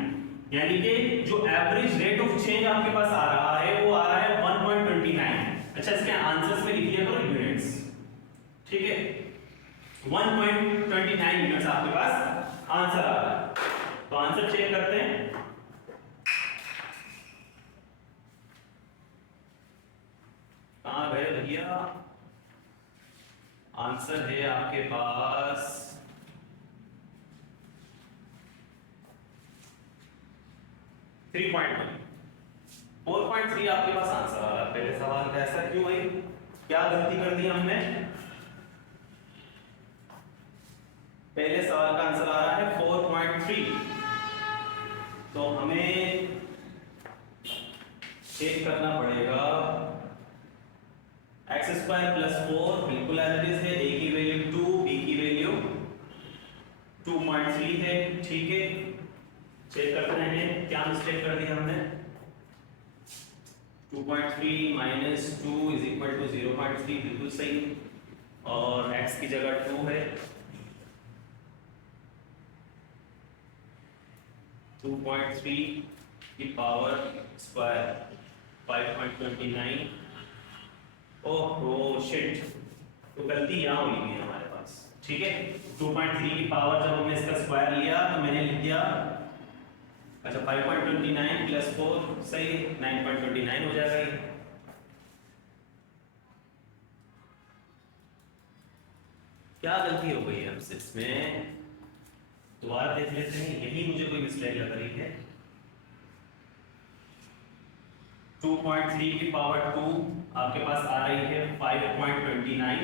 यानी कि जो एवरेज रेट ऑफ चेंज आपके पास आ रहा है वो आ रहा है 1.29। अच्छा इसके आंसर्स में लिख दिया करो यूनिट्स। ठीक है, 1.29 यूनिट्स आपके पास आंसर आ रहा है। तो आंसर चेक करते हैं। कहां गए भैया? आंसर है आपके पास 3.1। 4.3 आपके पास आंसर आ रहा है। पहले सवाल का ऐसा क्यों भाई? क्या गलती कर दी हमने? पहले सवाल का आंसर आ रहा है 4.3, तो हमें चेक करना पड़ेगा। एक्स स्क्वायर प्लस 4 बिल्कुल एज इट इज है, a की वैल्यू 2, b की वैल्यू 2.3 है। ठीक है, चेक करते हैं क्या मिस्टेक कर दी हमने। 2.3 माइनस 2 इज इक्वल टू 0.3, बिल्कुल सही, और x की जगह 2 है। 2.3 की पावर स्क्वायर 5.29। ओह शिट, तो गलती यहाँ हुई है हमारे पास। ठीक है, 2.3 की पावर जब हमने इसका स्क्वायर लिया तो मैंने लिख दिया, अच्छा 5.29 प्लस 4 सही 9.29 हो जाएगा ये। क्या गलती हो गई है हमसे इसमें? दोबारा देख लेते हैं, यही मुझे कोई मिस्टेक लग रही है। 2.3 की पावर 2 आपके पास आ रही है 5.29।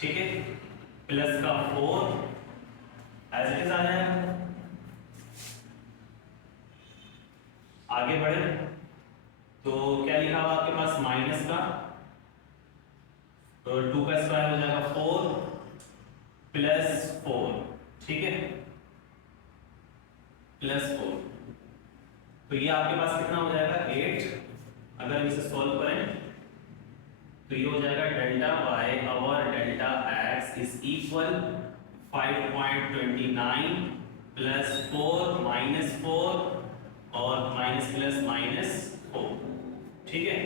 ठीक है, प्लस का 4 एज इट इज आ जाएगा। आगे बढ़े तो क्या लिखा हुआ आपके पास माइनस का, तो 2 का स्क्वायर हो जाएगा 4 प्लस 4, ठीक है, प्लस 4। तो ये आपके पास कितना हो जाएगा 8। अगर इसे सॉल्व करें तो ये हो जाएगा डेल्टा वाई और delta x is equal 5.29 plus 4 minus 4 और माइनस प्लस माइनस 4, ठीक है,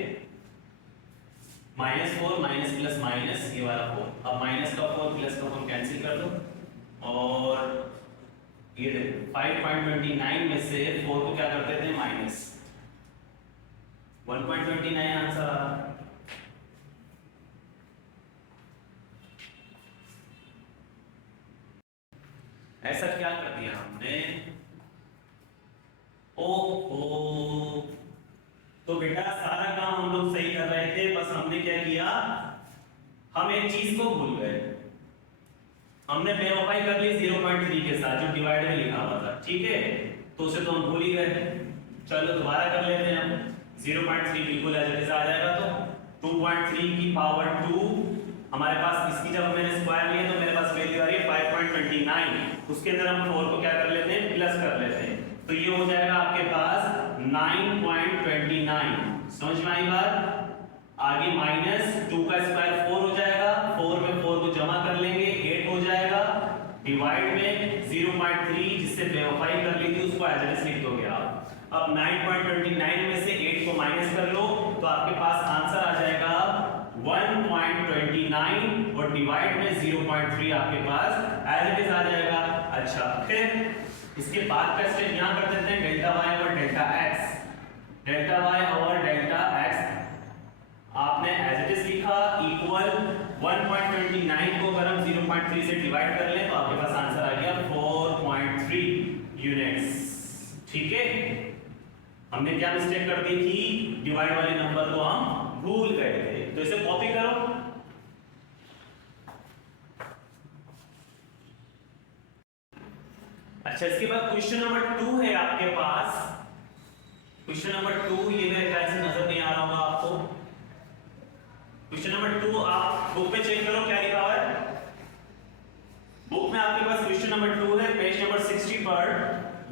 माइनस 4 माइनस प्लस माइनस ये वाला 4। अब माइनस का 4 प्लस का 4 कैंसिल कर दो और ये 5.29 में से 4 को क्या कर देते हैं माइनस, 1.29 आंसर आ रहा है। ऐसा क्या कर दिया हमने, ओहो, तो बेटा सारा काम हम लोग सही कर रहे थे, बस हमने क्या किया, हम एक चीज को भूल गए। हमने बेवफाई कर ली 0.3 के साथ जो डिवाइड में लिखा हुआ था, ठीक है, तो उसे तो हम भूल ही गए। चलो दोबारा कर लेते हैं हम। 0.3 बिल्कुल ऐसे आ जाएगा, तो 2.3 की पावर 2 हमारे पास, इसकी जब मैंने स्क्वायर लिया तो मेरे पास वैल्यू आ रही है 5.29। उसके अंदर हम 4 को क्या कर लेते हैं प्लस कर लेते हैं, तो ये हो जाएगा आपके पास 9.29। समझ में आई बात। आगे माइनस 2 का स्क्वायर 4 हो जाएगा, 4 में 4 को जमा कर लेंगे 8 हो जाएगा, डिवाइड में 0.3 जिससे बेवफाई कर ली थी उसको एज इट इज लिख दोगे आप। अब 9.29 में से 8 को माइनस कर लो तो आपके पास आंसर आ जाएगा 1.29 और डिवाइड में 0.3 आपके पास एज इट इज आ जाएगा। अच्छा, फिर इसके बाद का स्टेप यहां कर देते हैं, डेल्टा वाई और डेल्टा एक्स। डेल्टा वाई और डेल्टा एक्स आपने एज इट इज लिखा इक्वल 1.29 को अगर हम 0.3 से डिवाइड कर लें तो आपके पास आंसर आ गया 4.3 यूनिट्स, ठीक है। हमने क्या मिस्टेक कर दी थी, डिवाइड वाले नंबर को हम भूल गए थे, तो इसे कॉपी करो। अच्छा, इसके बाद क्वेश्चन नंबर 2 है आपके पास। क्वेश्चन नंबर 2 ये मेरे ख्याल से नजर नहीं आ रहा होगा आपको। क्वेश्चन नंबर 2 आप बुक पे चेक करो क्या लिखा हुआ है। बुक में आपके पास क्वेश्चन नंबर 2 है, पेज नंबर 60 पर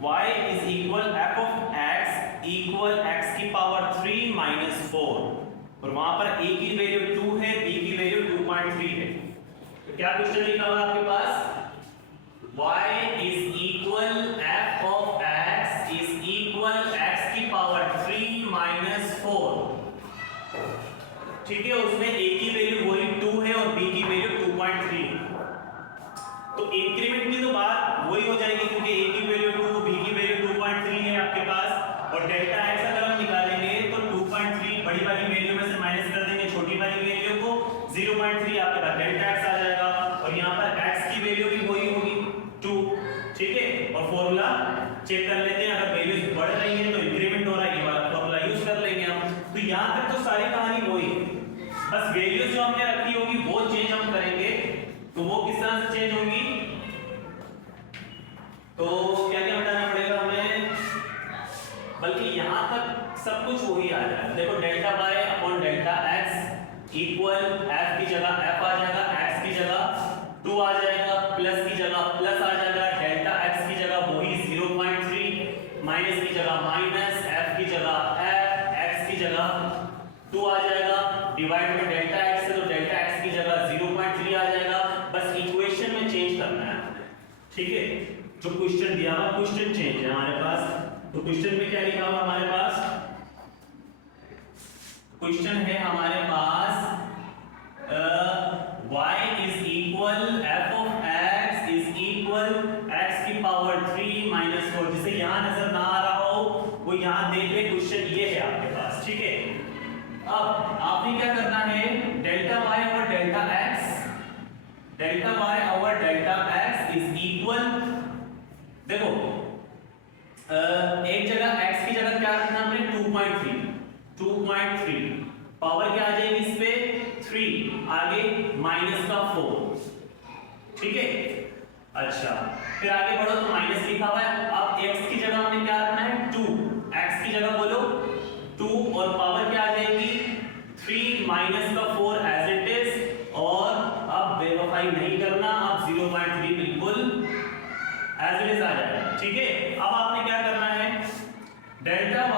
y is equal f of x equal x की पावर 3 माइनस 4, और वहां पर a की वैल्यू 2 है, b की वैल्यू 2.3 है। तो क्या क्वेश्चन लिखा हुआ है आपके पास, y is equal f of x is equal x की पावर 3 माइनस 4, ठीक है। उसमें a की वैल्यू वही 2 है और b की वैल्यू 2.3, तो इंक्रीमेंट की तो बात वही हो जाएगी क्योंकि a की वैल्यू 2 b की वैल्यू 2.3 है आपके पास, और डेल्टा x अगर हम निकालेंगे तो 2.3 बड़ी वाली वैल्यू में से माइनस कर देंगे छोटी वाली वैल्यू को, 0.3 आपके पास डेल्टा x आ जाएगा, और यहाँ पर x की वैल्यू भी वही होगी 2, ठीक है। और फॉर्मूला चेक कर लेते हैं, अगर वैल्यूज बढ़ रही है तो इंक्रीमेंट हो रहा है, ये वाला फॉर्मूला यूज कर लेंगे हम। तो यहाँ तक तो सारी कहानी वही है, बस वैल्यूज जो हमने रखी होगी वो चेंज हम करेंगे। तो वो किस तरह से चेंज होगी, तो क्या क्या हटाना पड़ेगा हमें, बल्कि यहां तक सब कुछ वही आ जाएगा। देखो delta Y upon delta X equal F की जगह एफ आ जाएगा, एक्स की जगह 2 आ जाएगा, प्लस की जगह प्लस आ जाएगा, डेल्टा एक्स की जगह वही 0.3, माइनस की जगह माइनस, एफ की जगह एफ, एक्स की जगह 2 आ जाएगा, डिवाइड में डेल्टा एक्स है तो डेल्टा एक्स की जगह 0.3 आ जाएगा। बस इक्वेशन में चेंज करना है, ठीक है। जो क्वेश्चन दिया हुआ क्वेश्चन चेंज है हमारे पास, तो क्वेश्चन में क्या लिखा हुआ हमारे पास, क्वेश्चन है हमारे पास y is equal f of x is equal x की पावर 3 माइनस 4, जिसे यहां नजर ना आ रहा हो वो यहां देख ले, क्वेश्चन ये है आपके पास, ठीक है। अब आपने क्या करना है, delta y over delta x, delta y over delta x is equal, देखो एक जगह x की जगह क्या रखना हमने 2.3, पावर क्या आ जाएगी इस पे 3, आगे माइनस का 4, ठीक है। अच्छा, फिर आगे बढ़ो तो माइनस लिखा हुआ है, अब x की जगह हमने क्या रखना है 2, x की जगह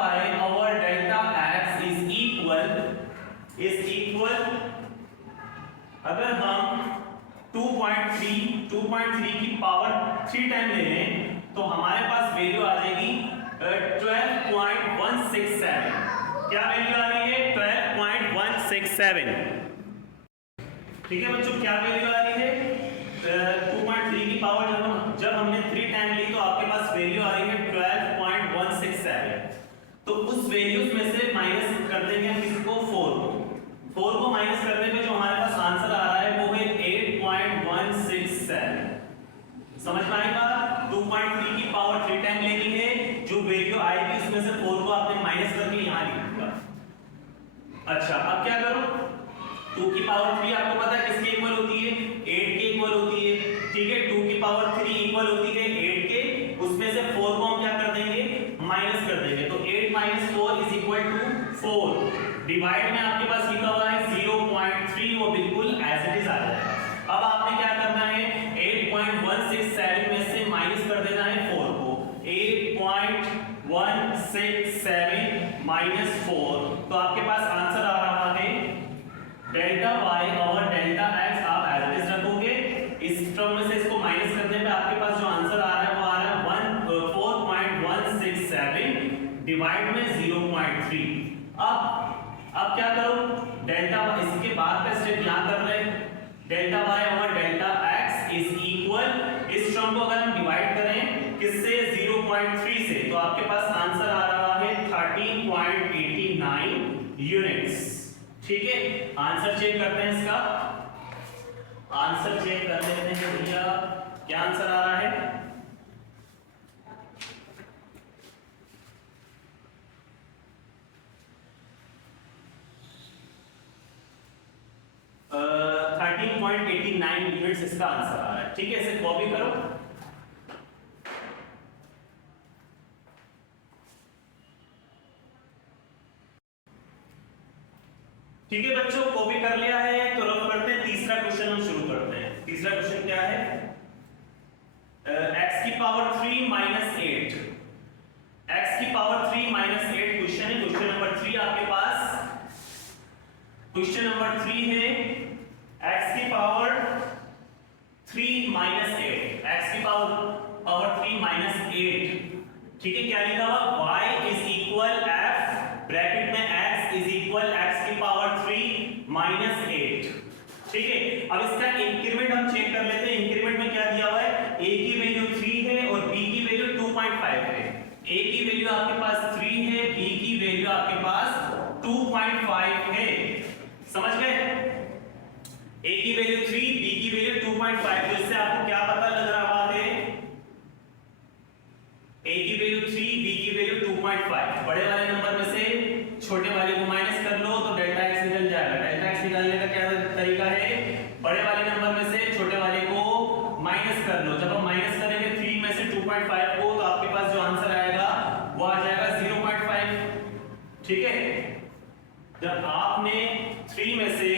y over delta x is equal अगर हम 2.3 की पावर 3 टाइम ले लें तो हमारे पास वैल्यू आ जाएगी 12.167। क्या वैल्यू आ रही है? 12.167। ठीक है बच्चों, क्या वैल्यू आ रही है? 2.3 की पावर जब हमने 3 टाइम ली तो आपके पास वैल्यू आ रही है 12.167। तो उस वैल्यूज में से माइनस कर देंगे हम किसको? 4 को माइनस करने पे जो हमारे पास आंसर आ रहा है वो है 8.167। समझ में आएगा? 2.3 की पावर 3 टाइम लेनी है, जो वैल्यू आएगी उसमें से 4 को आपने माइनस करके यहां लिख दिया। अच्छा, अब क्या करो? 2 की पावर 3 आपको पता है किसके इक्वल होती है? 8 के इक्वल होती है। ठीक है, 2 की पावर 3 इक्वल होती है 8 के, उसमें से 4 को हम क्या कर देंगे? माइनस कर देंगे। तो 8 - 4 इज इक्वल टू 4। डिवाइड में आपके पास लिखा हुआ है 0.3, वो बिल्कुल एज इट इज आ जाएगा। अब आपने क्या करना है? 8.167 में से माइनस कर देना है 4 को। 8.167 - 4, तो आपके पास आंसर आ रहा है डेल्टा y और डेल्टा x। आप एज इट इज रखोगे, इस टर्म में से इसको माइनस करने पे आपके पास जो आंसर आ रहा है वो आ रहा है 4.167 डिवाइड में 0.3। अब क्या करो? डेल्टा इसके बाद का स्टेप यहां कर रहे हैं, डेल्टा y और डेल्टा x इज इक्वल, इस टर्म को अगर हम डिवाइड करें किससे? 0.3 से, तो आपके पास आंसर आ रहा है 13.89 यूनिट्स। ठीक है, आंसर चेक करते हैं इसका। आंसर चेक कर लेते हैं भैया, क्या आंसर आ रहा है? 13.89 यूनिट्स इसका आंसर आ रहा है। ठीक है, इसे कॉपी करो। ठीक है बच्चों, कॉपी कर लिया है तो रफ करते हैं। तीसरा क्वेश्चन हम शुरू करते हैं। तीसरा क्वेश्चन क्या है? x की पावर 3 - 8। x की पावर 3 - 8 क्वेश्चन है। क्वेश्चन नंबर 3 आपके पास, क्वेश्चन नंबर 3 है x की पावर 3 - 8। x की पावर 3 - 8। ठीक है, क्या लिखा हुआ? y is equal f bracket में x इज इक्वल x की पावर 3 - 8। ठीक है, अब इसका इंक्रीमेंट हम चेक कर लेते हैं। इंक्रीमेंट में क्या दिया हुआ है? a की वैल्यू 3 है और b की वैल्यू 2.5 है। a की वैल्यू आपके पास 3 है, b की वैल्यू आपके पास 2.5 है। समझ गए? a की वैल्यू 3, b की वैल्यू 2.5। तो इससे आपको क्या पता लग रहा है? a की वैल्यू 3, b की वैल्यू 2.5। बड़े वाले नंबर में से छोटे वाले को माइनस कर लो तो डेल्टा x निकल जाएगा। डेल्टा x निकालने का क्या तरीका है? बड़े वाले नंबर में से छोटे वाले को माइनस कर लो। जब हम माइनस करेंगे 3 में से 2.5 को, तो आपके पास जो आंसर आएगा वो आ जाएगा 0.5। ठीक है, जब आपने 3 में से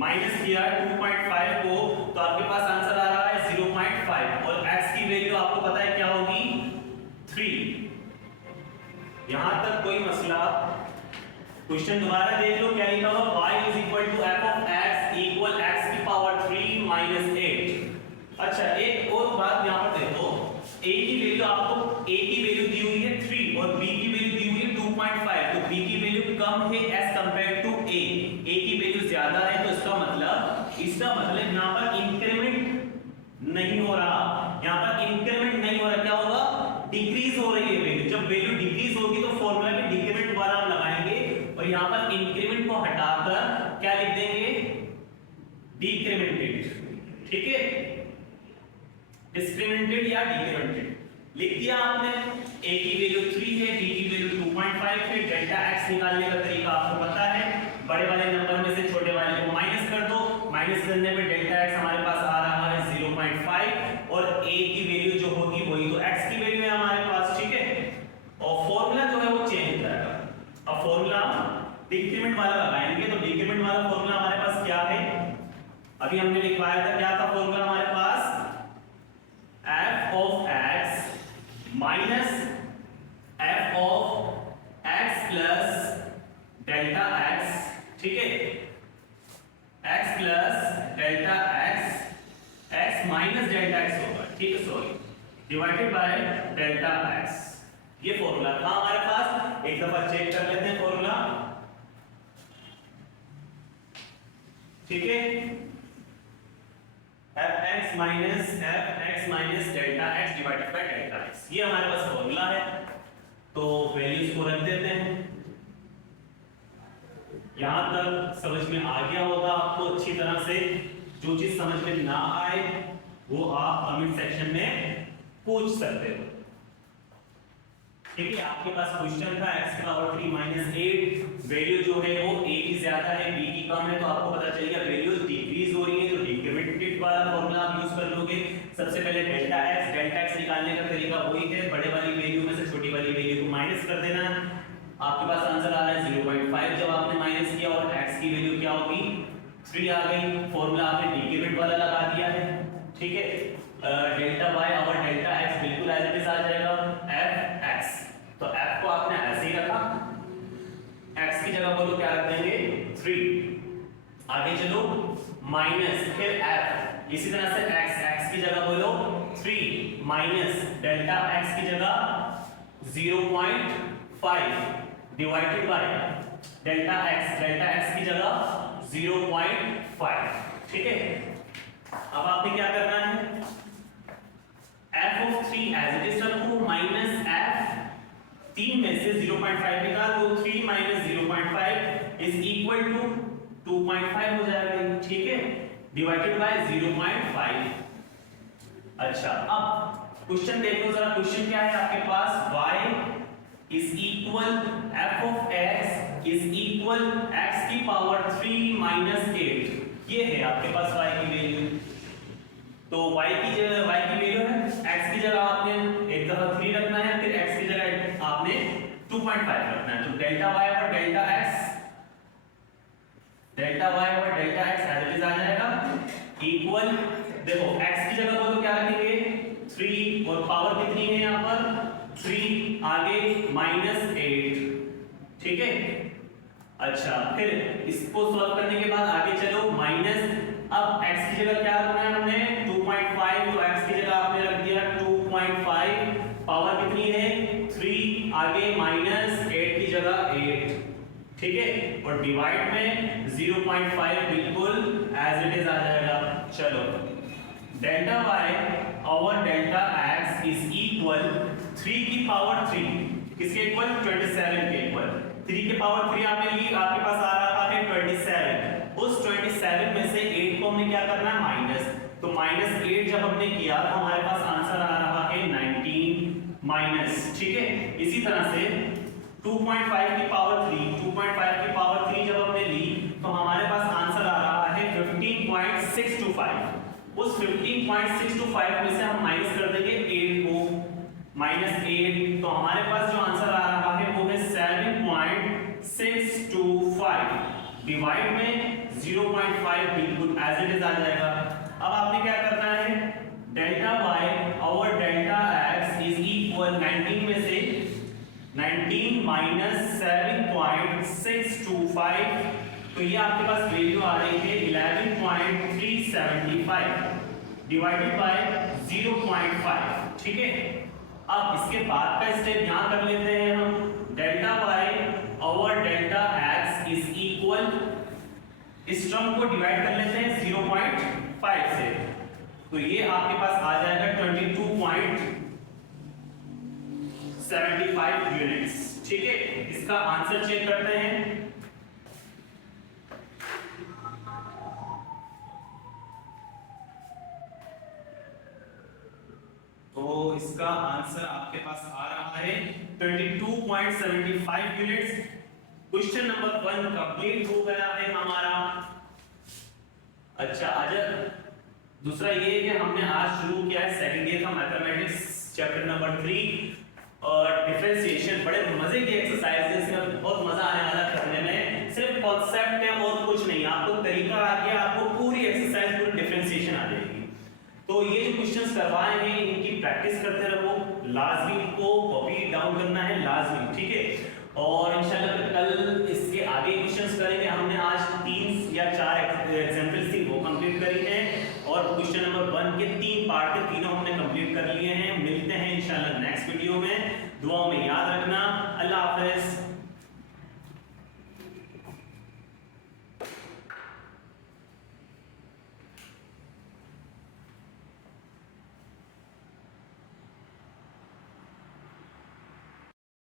माइनस किया 2.5 को, तो आपके पास आंसर आ रहा है 0.5 और x की वैल्यू आपको पता है क्या होगी? 3। यहां तक कोई मसला? क्वेश्चन दोबारा देख लो, क्या लिखा हुआ? y is equal to f of x equal x की पावर 3 - 8। अच्छा, एक और बात यहां पर देखो, a की वैल्यू आपको a की वैल्यू दी हुई है 3 और b की वैल्यू दी हुई है 2.5। तो b की वैल्यू कम है एज कंपेयर टू a की वैल्यू ज्यादा है। तो इसका मतलब यहां पर इंक्रीमेंट नहीं हो रहा। यहां पर इंक्रीमेंट नहीं हो रहा, क्या होगा? डिक्रीज हो रही है वैल्यू। जब वैल्यू डिक्रीज होगी तो फॉर्मूला में डिक्रीमेंट वाला हम लगाएंगे और यहां पर इंक्रीमेंट को हटाकर क्या लिख देंगे? डिक्रीमेंटेड। ठीक है, डिस्क्रिमिनेटेड या डिक्रीमेंटेड लिख दिया आपने। a की वैल्यू 3 है, b की वैल्यू 2.5 है। डेल्टा x निकालने का तरीका आपको पता है, बड़े वाले नंबर में से छोटे वाले को माइनस कर दो। माइनस करने पे डेल्टा x हमारे पास आ रहा है 0.5 और a की वैल्यू जो होगी वही तो x की वैल्यू है हमारे पास। ठीक है, और फॉर्मूला जो है वो चेंज हो जाएगा। अब फॉर्मूला डिक्रीमेंट वाला लगाएंगे, तो डिक्रीमेंट वाला फॉर्मूला हमारे पास क्या है? अभी हमने लिखवाया था, क्या था फॉर्मूला हमारे पास? f of x minus f of x plus delta x, ठीक है, x plus delta x minus delta x होगा, ठीक है, sorry, divided by delta X. ये फॉर्मूला था हमारे पास, एक दफा चेक कर लेते हैं फॉर्मूला, ठीक है, fx minus delta x divided by delta x, ये हमारे पास फॉर्मूला है। तो वैल्यूज को रख देते हैं। यहां तक समझ में आ गया होगा आपको अच्छी तरह से। जो चीज समझ में ना आए वो आप कमेंट सेक्शन में पूछ सकते हो, ठीक है। आपके पास क्वेश्चन था x की पावर 3 माइनस 8, वैल्यू जो है वो a की ज्यादा है b की कम है, तो आपको पता चल गया वैल्यू डिक्रीज हो रही है, तो डिक्रीमेंटेड वाला फॉर्मूला आप यूज कर लोगे। सबसे पहले डेल्टा x निकालने का तरीका वही है, बड़े वाली वैल्यू में से छोटी वाली वैल्यू को माइनस कर देना। आपके पास आंसर आ रहा है 0.5, जब आपने माइनस किया और x की वैल्यू क्या होगी 3 आ गई, फॉर्मूला आपने डिक्रीमेंट वाला लगा दिया है, ठीक है। डेल्टा y और डेल्टा x बिल्कुल एज इट इज आ जाएगा fx, तो f को आपने ऐसे ही रखा, x की जगह बोलो क्या रख देंगे 3, आगे चलो माइनस फिर f, इसी तरह से x की जगह बोलो 3 माइनस डेल्टा x की जगह 0.5 डिवाइडेड बाय डेल्टा x की जगह 0.5, ठीक है। अब आपने क्या करना है, f of 3 as it is रखो माइनस f, 3 में से 0.5 निकाल दो, 3 माइनस 0.5 इज इक्वल टू 2.5 हो जाएगा, ठीक है, डिवाइडेड बाय 0.5। अच्छा, अब क्वेश्चन देखो जरा, क्वेश्चन क्या है आपके पास, y is equal f of x is equal x की पावर 3 माइनस 8, ये है आपके पास y की वैल्यू। तो y की वैल्यू है, x की जगह आपने एक दफा 3 रखना है, फिर x की जगह आपने 2.5 रखना है, तो डेल्टा y और delta x as it is आ जाएगा इक्वल, देखो x की जगह बोलो क्या रखेंगे 3 और पावर कितनी है यहाँ पर 3, आगे माइनस 8, ठीक है। अच्छा, फिर इसको सॉल्व करने के बाद आगे चलो माइनस, अब x की जगह क्या रखना है हमने 2.5, तो x की जगह आपने रख दिया 2.5, पावर कितनी है 3, आगे माइनस 8 की जगह 8, ठीक है, और डिवाइड में 0.5 बिल्कुल एज इट इज आ जाएगा। चलो, delta y over delta x is equal 3 की पावर 3 किसके इक्वल 27 के इक्वल, 3 की पावर 3 आपने ली, आपके पास आ रहा है 27, उस 27 में से 8 को हमने क्या करना है माइनस, तो माइनस 8 जब हमने किया तो हमारे पास आंसर आ रहा है 19 माइनस, ठीक है। इसी तरह से 2.5 की पावर 3 जब हमने ली तो हमारे पास आंसर आ रहा है 15.625, उस 15.625 में से हम माइनस कर देंगे 8 को, माइनस 8, तो हमारे पास जो आंसर आ रहा है वो है 7.625, डिवाइड में 0.5 बिल्कुल एज इट इज आ जाएगा। अब आपने क्या करना है, delta y over delta x is equal 19 में से 19 माइनस 7.625, तो ये आपके पास वैल्यू आ रही है 11.375 डिवाइडेड बाय 0.5, ठीक है। अब इसके बाद का स्टेप यहां कर लेते हैं हम, delta y over delta x is equal, इस टर्म को डिवाइड कर लेते हैं 0.5 से, तो ये आपके पास आ जाएगा 22.75 यूनिट्स, ठीक है। इसका आंसर चेक करते हैं, तो इसका आंसर आपके पास आ रहा है 22.75 यूनिट्स। क्वेश्चन नंबर 1 कंप्लीट हो गया है हमारा। अच्छा, आज दूसरा ये है कि हमने आज शुरू किया है सेकंड ईयर का मैथमेटिक्स चैप्टर नंबर 3 और डिफरेंशिएशन। बड़े मजे की एक्सरसाइज है, इसमें बहुत मजा आने वाला करने में। सिर्फ कॉन्सेप्ट है और कुछ नहीं, आपको तरीका आ गया, आपको पूरी एक्सरसाइज पूरी डिफरेंशिएशन आ जाएगी। तो ये जो क्वेश्चंस करवाए हैं इनकी प्रैक्टिस करते रहो, लाजमी को कॉपी डाउन करना है लाजमी, ठीक है। और इंशाल्लाह वन के 3 पार्ट के तीनों हमने कंप्लीट कर लिए हैं। मिलते हैं इंशाल्लाह नेक्स्ट वीडियो में। दुआओं में याद रखना। अल्लाह हाफिज।